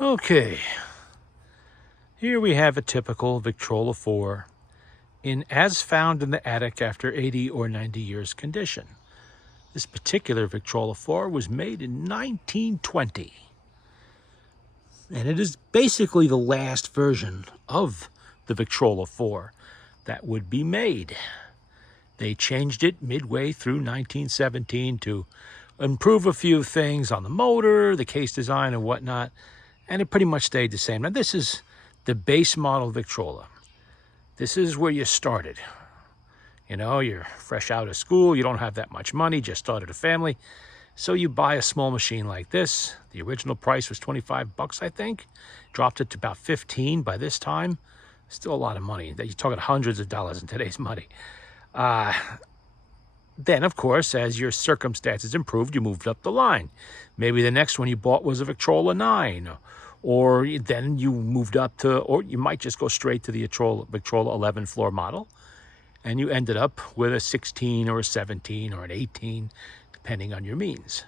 Okay, here we have a typical Victrola 4 in as found in the attic after 80 or 90 years condition. This particular Victrola 4 was made in 1920, and it is basically the last version of the Victrola 4 that would be made. They changed it midway through 1917 to improve a few things on the motor, the case design, and whatnot, and it pretty much stayed the same. Now, this is the base model Victrola. This is where you started. You know, you're fresh out of school, you don't have that much money, just started a family, so you buy a small machine like this. The original price was 25 bucks, I think. Dropped it to about 15 by this time. Still a lot of money. You're talking hundreds of dollars in today's money. Then, of course, as your circumstances improved, you moved up the line. Maybe the next one you bought was a Victrola 9, or then you moved up to, or you might just go straight to the Victrola 11 floor model, and you ended up with a 16 or a 17 or an 18, depending on your means.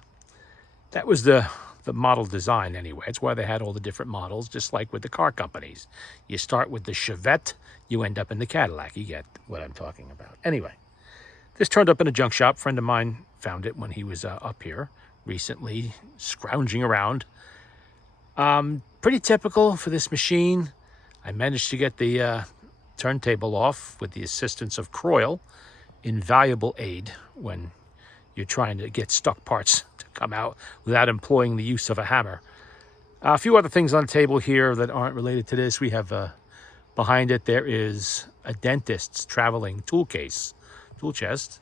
That was the model design anyway. It's why they had all the different models, just like with the car companies. You start with the Chevette, you end up in the Cadillac. You get what I'm talking about. Anyway, this turned up in a junk shop. A friend of mine found it when he was up here recently, scrounging around. Pretty typical for this machine. I managed to get the turntable off with the assistance of Croyle, invaluable aid when you're trying to get stuck parts to come out without employing the use of a hammer. A few other things on the table here that aren't related to this. We have behind it, there is a dentist's traveling tool chest.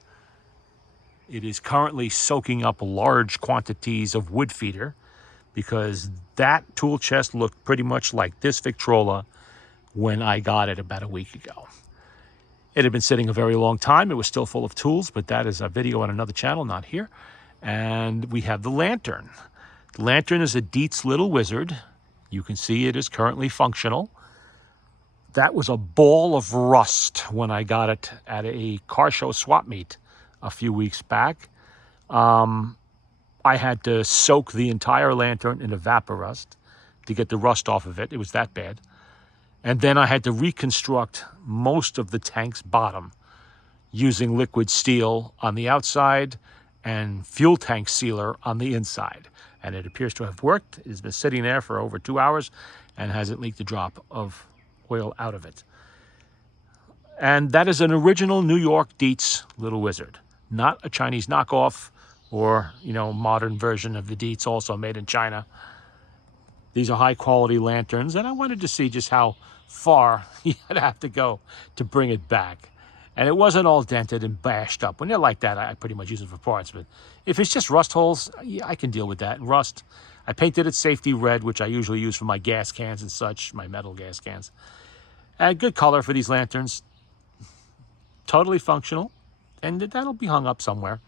It is currently soaking up large quantities of wood feeder because that tool chest looked pretty much like this Victrola when I got it about a week ago. It had been sitting a very long time. It was still full of tools, but that is a video on another channel, not here. And we have the lantern. The lantern is a Dietz Little Wizard. You can see it is currently functional. That was a ball of rust when I got it at a car show swap meet a few weeks back. I had to soak the entire lantern in Evaporust to get the rust off of it. It was that bad. And then I had to reconstruct most of the tank's bottom using liquid steel on the outside and fuel tank sealer on the inside. And it appears to have worked. It has been sitting there for over 2 hours and hasn't leaked a drop of oil out of it. And that is an original New York Dietz Little Wizard, not a Chinese knockoff or, modern version of the Dietz, also made in China. These are high quality lanterns, and I wanted to see just how far you'd have to go to bring it back. And it wasn't all dented and bashed up. When they're like that, I pretty much use it for parts. But if it's just rust holes, yeah, I can deal with that. And rust, I painted it safety red, which I usually use for my gas cans and such, my metal gas cans. And good color for these lanterns. Totally functional. And that'll be hung up somewhere,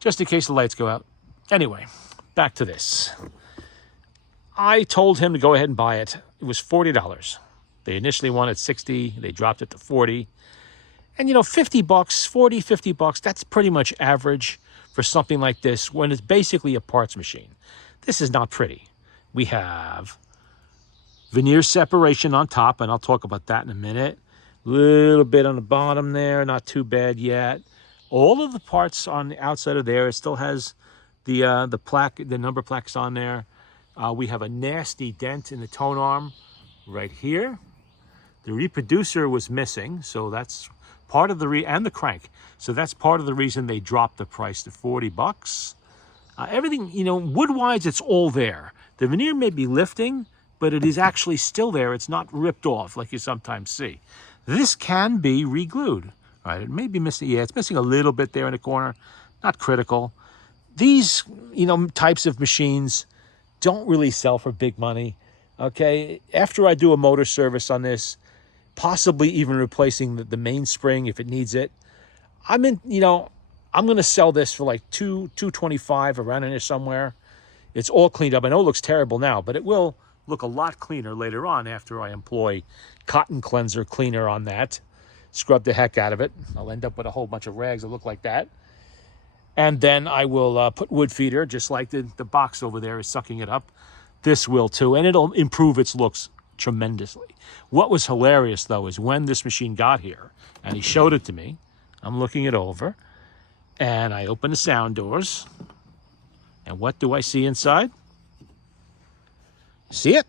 just in case the lights go out. Anyway, back to this. I told him to go ahead and buy it. It was $40. They initially wanted $60. They dropped it to $40. And 50 bucks, 40, 50 bucks, that's pretty much average for something like this when it's basically a parts machine. This is not pretty. We have veneer separation on top, and I'll talk about that in a minute. A little bit on the bottom there, not too bad yet. All of the parts on the outside of there, it still has the plaque, the number plaques on there. We have a nasty dent in the tone arm right here. The reproducer was missing, so that's part of the and the crank. So that's part of the reason they dropped the price to 40 bucks. Everything, wood-wise, it's all there. The veneer may be lifting, but it is actually still there. It's not ripped off like you sometimes see. This can be re-glued. Right, it may be missing, it's missing a little bit there in the corner, not critical. These, types of machines don't really sell for big money, okay? After I do a motor service on this, possibly even replacing the mainspring if it needs it, I'm going to sell this for like $225 around in there somewhere. It's all cleaned up. I know it looks terrible now, but it will look a lot cleaner later on after I employ cotton cleanser cleaner on that. Scrub the heck out of it. I'll end up with a whole bunch of rags that look like that. And then I will put wood feeder, just like the box over there is sucking it up. This will too, and it'll improve its looks tremendously. What was hilarious, though, is when this machine got here, and he showed it to me, I'm looking it over, and I open the sound doors, and what do I see inside? See it?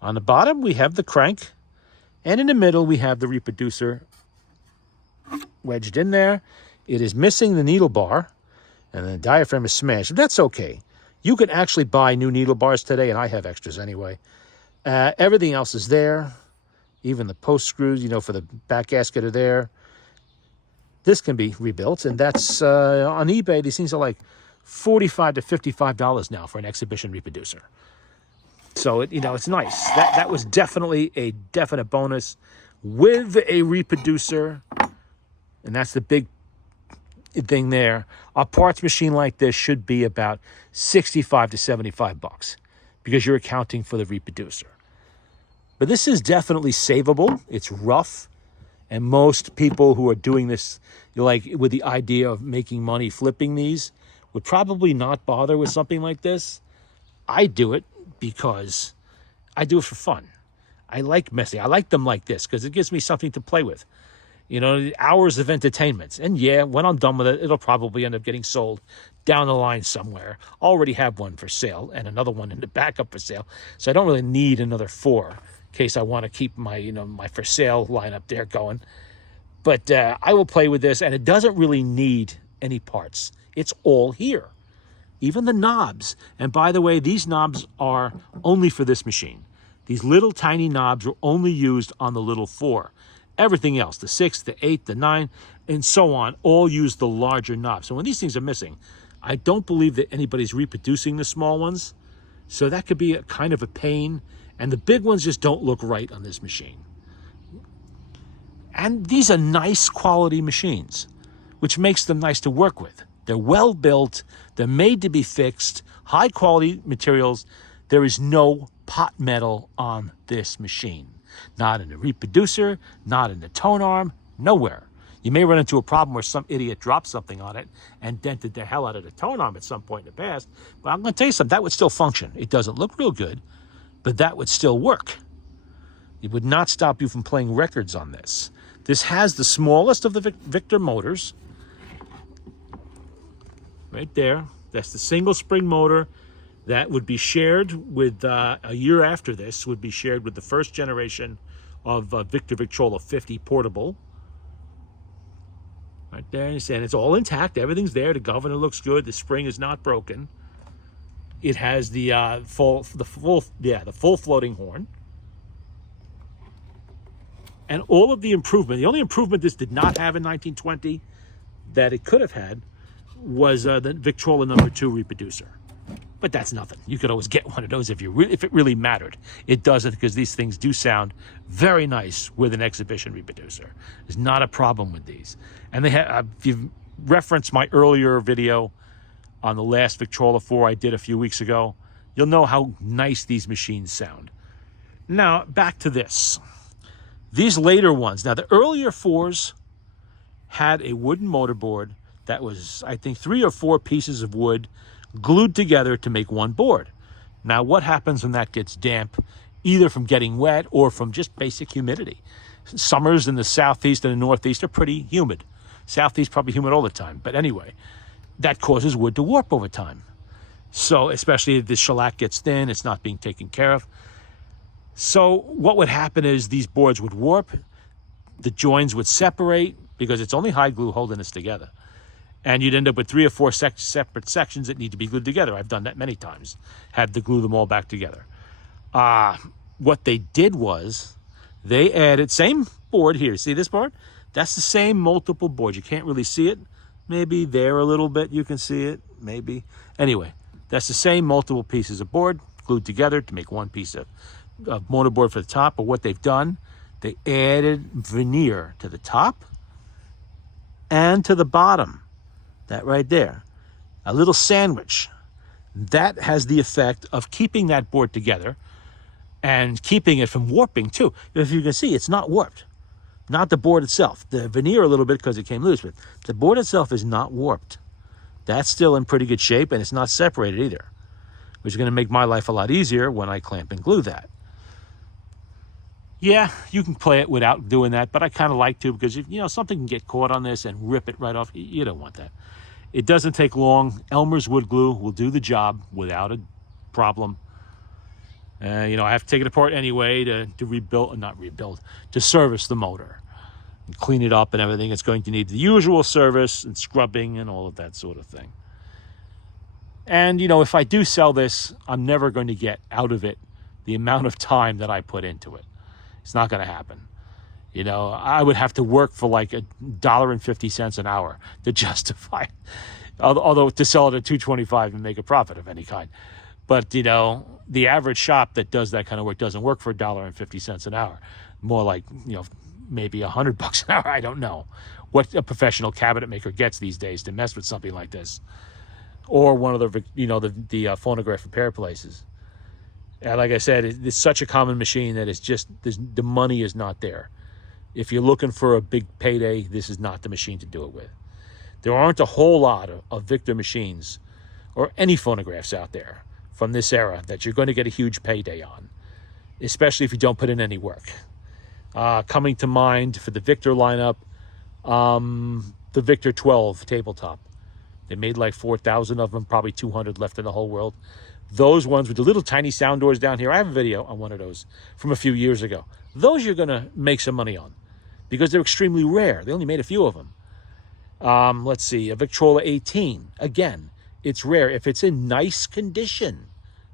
On the bottom, we have the crank, and in the middle, we have the reproducer wedged in there. It is missing the needle bar, and the diaphragm is smashed. But that's okay. You can actually buy new needle bars today, and I have extras anyway. Everything else is there. Even the post screws, you know, for the back gasket are there. This can be rebuilt, and that's on eBay. These things are like $45 to $55 now for an exhibition reproducer. So, you know, it's nice. That was definitely a definite bonus with a reproducer, and that's the big thing there. A parts machine like this should be about $65 to $75 because you're accounting for the reproducer. But this is definitely savable. It's rough, and most people who are doing this, like with the idea of making money flipping these, would probably not bother with something like this. I do it because I do it for fun. I like messing. I like them like this because it gives me something to play with. You know, hours of entertainment. And yeah, when I'm done with it, it'll probably end up getting sold down the line somewhere. Already have one for sale and another one in the backup for sale. So I don't really need another 4 in case I want to keep my, you know, my for sale lineup there going. But I will play with this, and it doesn't really need any parts. It's all here. Even the knobs. And by the way, these knobs are only for this machine. These little tiny knobs are only used on the little 4. Everything else, the 6, the 8, the 9, and so on, all use the larger knobs. So when these things are missing, I don't believe that anybody's reproducing the small ones. So that could be a kind of a pain. And the big ones just don't look right on this machine. And these are nice quality machines, which makes them nice to work with. They're well built. They're made to be fixed. High quality materials. There is no pot metal on this machine. Not in the reproducer, not in the tone arm, nowhere. You may run into a problem where some idiot dropped something on it and dented the hell out of the tone arm at some point in the past. But I'm going to tell you something, that would still function. It doesn't look real good, but that would still work. It would not stop you from playing records on this. This has the smallest of the Victor motors. Right there. That's the single spring motor that would be shared with, a year after this, would be shared with the first generation of Victor Victrola VV portable. Right there, and it's all intact. Everything's there. The governor looks good. The spring is not broken. It has the full floating horn. And all of the improvement, the only improvement this did not have in 1920 that it could have had was the Victrola #2 reproducer. But that's nothing. You could always get one of those if it really mattered. It doesn't, because these things do sound very nice with an exhibition reproducer. There's not a problem with these. And they have, if you've referenced my earlier video on the last Victrola 4 I did a few weeks ago, you'll know how nice these machines sound. Now, back to this. These later ones, now the earlier 4s had a wooden motorboard that was, I think, 3 or 4 pieces of wood glued together to make one board. Now, what happens when that gets damp, either from getting wet or from just basic humidity? Summers in the southeast and the northeast are pretty humid. Southeast probably humid all the time. But anyway, that causes wood to warp over time. So especially if the shellac gets thin, it's not being taken care of. So what would happen is these boards would warp, the joins would separate because it's only hide glue holding this together. And you'd end up with 3 or 4 separate sections that need to be glued together. I've done that many times, had to glue them all back together. What they did was they added, same board here, see this board? That's the same multiple board. You can't really see it. Maybe there a little bit you can see it, maybe. Anyway, that's the same multiple pieces of board glued together to make one piece of motorboard for the top. But what they've done, they added veneer to the top and to the bottom. That right there, a little sandwich. That has the effect of keeping that board together and keeping it from warping too. If you can see, it's not warped. Not the board itself. The veneer a little bit because it came loose, but the board itself is not warped. That's still in pretty good shape, and it's not separated either, which is going to make my life a lot easier when I clamp and glue that. Yeah, you can play it without doing that, but I kind of like to, because if, something can get caught on this and rip it right off. You don't want that. It doesn't take long. Elmer's wood glue will do the job without a problem. I have to take it apart anyway to service the motor and clean it up and everything. It's going to need the usual service and scrubbing and all of that sort of thing. And, if I do sell this, I'm never going to get out of it the amount of time that I put into it. It's not going to happen. I would have to work for like $1.50 an hour to justify it. Although to sell it at $2.25 and make a profit of any kind. But, the average shop that does that kind of work doesn't work for $1.50 an hour. More like, maybe $100 an hour. I don't know what a professional cabinet maker gets these days to mess with something like this. Or one of the phonograph repair places. And like I said, it's such a common machine that it's just, the money is not there. If you're looking for a big payday, this is not the machine to do it with. There aren't a whole lot of Victor machines or any phonographs out there from this era that you're going to get a huge payday on, especially if you don't put in any work. Coming to mind for the Victor lineup, the Victor 12 tabletop. They made like 4,000 of them, probably 200 left in the whole world. Those ones with the little tiny sound doors down here, I have a video on one of those from a few years ago. Those you're going to make some money on because they're extremely rare. They only made a few of them. Let's see, a Victrola 18. Again, it's rare. If it's in nice condition,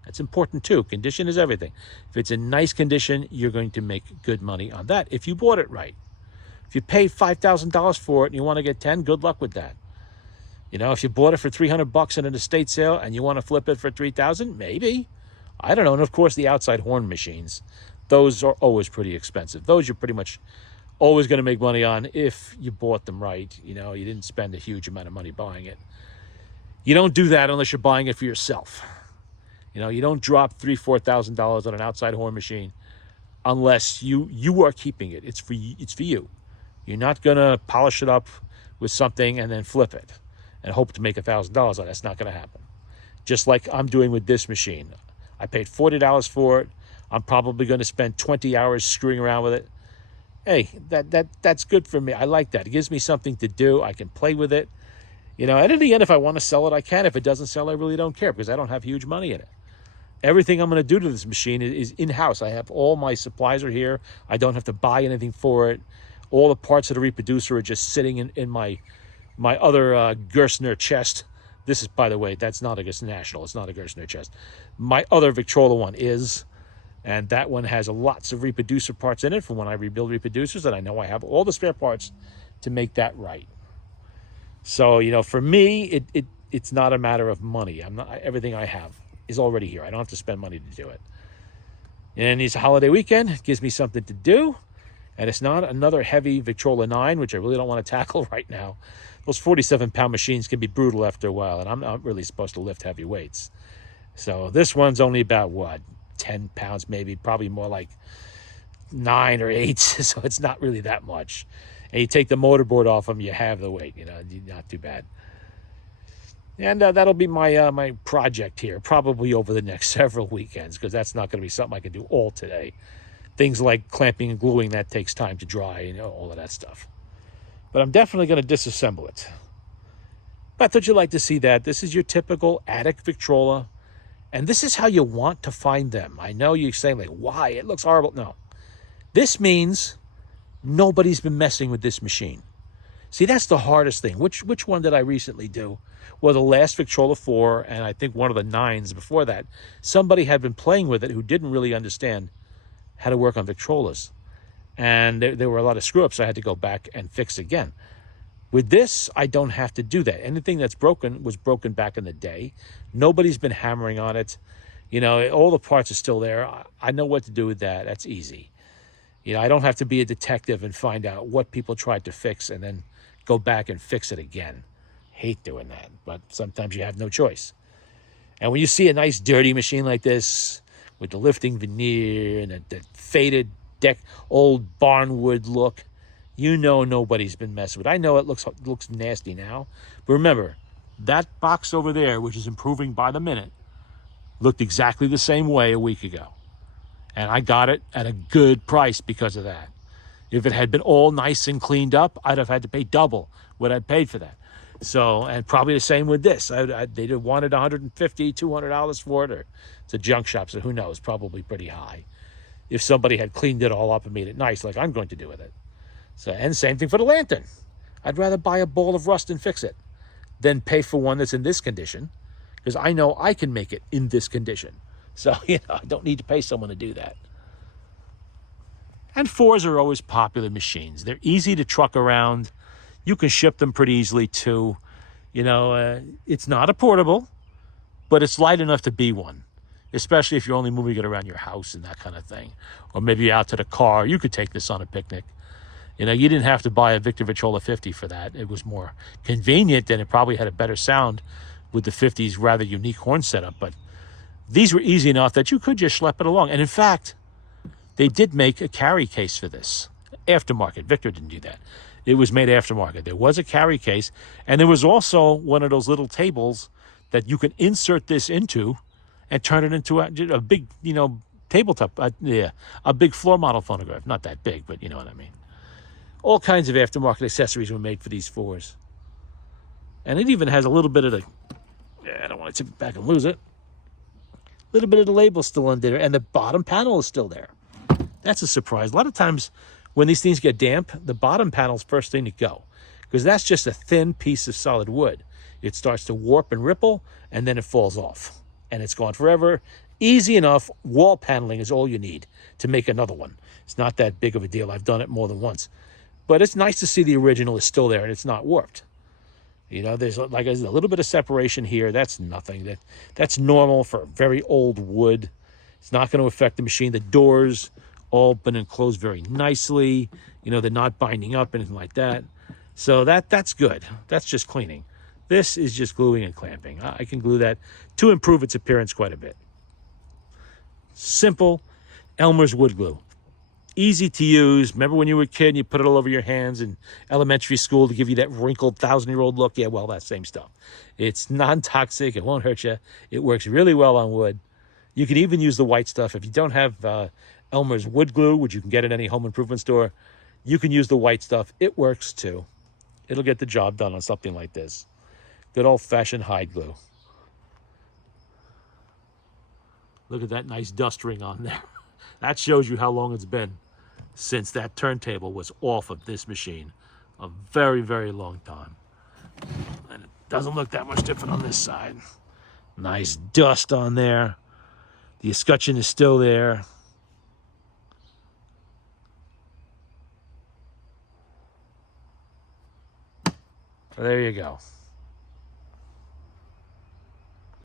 that's important too. Condition is everything. If it's in nice condition, you're going to make good money on that if you bought it right. If you paid $5,000 for it and you want to get 10, good luck with that. If you bought it for $300 in an estate sale and you want to flip it for $3,000, maybe. I don't know. And of course, the outside horn machines, those are always pretty expensive. Those you're pretty much always going to make money on if you bought them right. You didn't spend a huge amount of money buying it. You don't do that unless you're buying it for yourself. You don't drop $3,000-$4,000 on an outside horn machine unless you are keeping it. It's for you. You're not going to polish it up with something and then flip it and hope to make $1,000 on it. That's not going to happen. Just like I'm doing with this machine. I paid $40 for it. I'm probably going to spend 20 hours screwing around with it. Hey, that's good for me. I like that. It gives me something to do. I can play with it. And in the end, if I want to sell it, I can. If it doesn't sell, I really don't care because I don't have huge money in it. Everything I'm going to do to this machine is in-house. I have all my supplies are here. I don't have to buy anything for it. All the parts of the reproducer are just sitting in my other Gerstner chest. This is, by the way, that's not a National. It's not a Gerstner chest. My other Victrola one is, and that one has lots of reproducer parts in it from when I rebuild reproducers, and I know I have all the spare parts to make that right. So, for me, it's not a matter of money. Everything I have is already here. I don't have to spend money to do it. And it's a holiday weekend. It gives me something to do. And it's not another heavy Victrola 9, which I really don't want to tackle right now. Those 47-pound machines can be brutal after a while, and I'm not really supposed to lift heavy weights. So this one's only about, 10 pounds maybe, probably more like 9 or 8, so it's not really that much. And you take the motorboard off them, you have the weight, not too bad. And that'll be my project here, probably over the next several weekends, because that's not going to be something I can do all today. Things like clamping and gluing, that takes time to dry, all of that stuff. But I'm definitely going to disassemble it. But I thought you'd like to see that. This is your typical attic Victrola. And this is how you want to find them. I know you're saying, why? It looks horrible. No. This means nobody's been messing with this machine. See, that's the hardest thing. Which one did I recently do? Well, the last Victrola 4, and I think one of the 9s before that, somebody had been playing with it who didn't really understand how to work on Victrolas. And there were a lot of screw-ups I had to go back and fix again. With this, I don't have to do that. Anything that's broken was broken back in the day. Nobody's been hammering on it. All the parts are still there. I know what to do with that. That's easy. I don't have to be a detective and find out what people tried to fix and then go back and fix it again. Hate doing that, but sometimes you have no choice. And when you see a nice dirty machine like this with the lifting veneer and the faded deck, old barnwood look, nobody's been messing with it. I know it looks nasty now, but remember, that box over there, which is improving by the minute, Looked exactly the same way a week ago. And I got it at a good price because of that. If it had been all nice and cleaned up, I'd have had to pay double what I paid for that. So, and probably the same with this. They wanted $150, $200 for it, or it's a junk shop, so who knows, probably pretty high. If somebody had cleaned it all up and made it nice, like I'm going to do with it. So, and same thing for the lantern. I'd rather buy a ball of rust and fix it than pay for one that's in this condition, because I know I can make it in this condition. So, I don't need to pay someone to do that. And 4s are always popular machines. They're easy to truck around. You can ship them pretty easily too. It's not a portable, but it's light enough to be one, especially if you're only moving it around your house and that kind of thing. Or maybe out to the car. You could take this on a picnic. You didn't have to buy a Victor Victrola 50 for that. It was more convenient, and it probably had a better sound with the 50's rather unique horn setup. But these were easy enough that you could just schlep it along. And in fact, they did make a carry case for this. Aftermarket. Victor didn't do that. It was made aftermarket. There was a carry case, and there was also one of those little tables that you can insert this into and turn it into a big, tabletop, a big floor model phonograph. Not that big, but you know what I mean. All kinds of aftermarket accessories were made for these 4s. And it even has a little bit of the, I don't want to tip it back and lose it. A little bit of the label still under there, and the bottom panel is still there. That's a surprise. A lot of times when these things get damp, the bottom panel's first thing to go, because that's just a thin piece of solid wood. It starts to warp and ripple, and then it falls off, and it's gone forever. Easy enough. Wall paneling is all you need to make another one. It's not that big of a deal. I've done it more than once. But it's nice to see the original is still there and it's not warped. There's like a little bit of separation here. That's nothing. That's normal for very old wood. It's not going to affect the machine. The doors all open and close very nicely. They're not binding up, anything like that. So that's good. That's just cleaning. This is just gluing and clamping. I can glue that to improve its appearance quite a bit. Simple Elmer's wood glue. Easy to use. Remember when you were a kid and you put it all over your hands in elementary school to give you that wrinkled 1,000-year-old look? Yeah, well, that same stuff. It's non-toxic. It won't hurt you. It works really well on wood. You can even use the white stuff. If you don't have Elmer's wood glue, which you can get at any home improvement store, you can use the white stuff. It works too. It'll get the job done on something like this. Good old-fashioned hide glue. Look at that nice dust ring on there. That shows you how long it's been since that turntable was off of this machine. A very, very long time. And it doesn't look that much different on this side. Nice dust on there. The escutcheon is still there. There you go.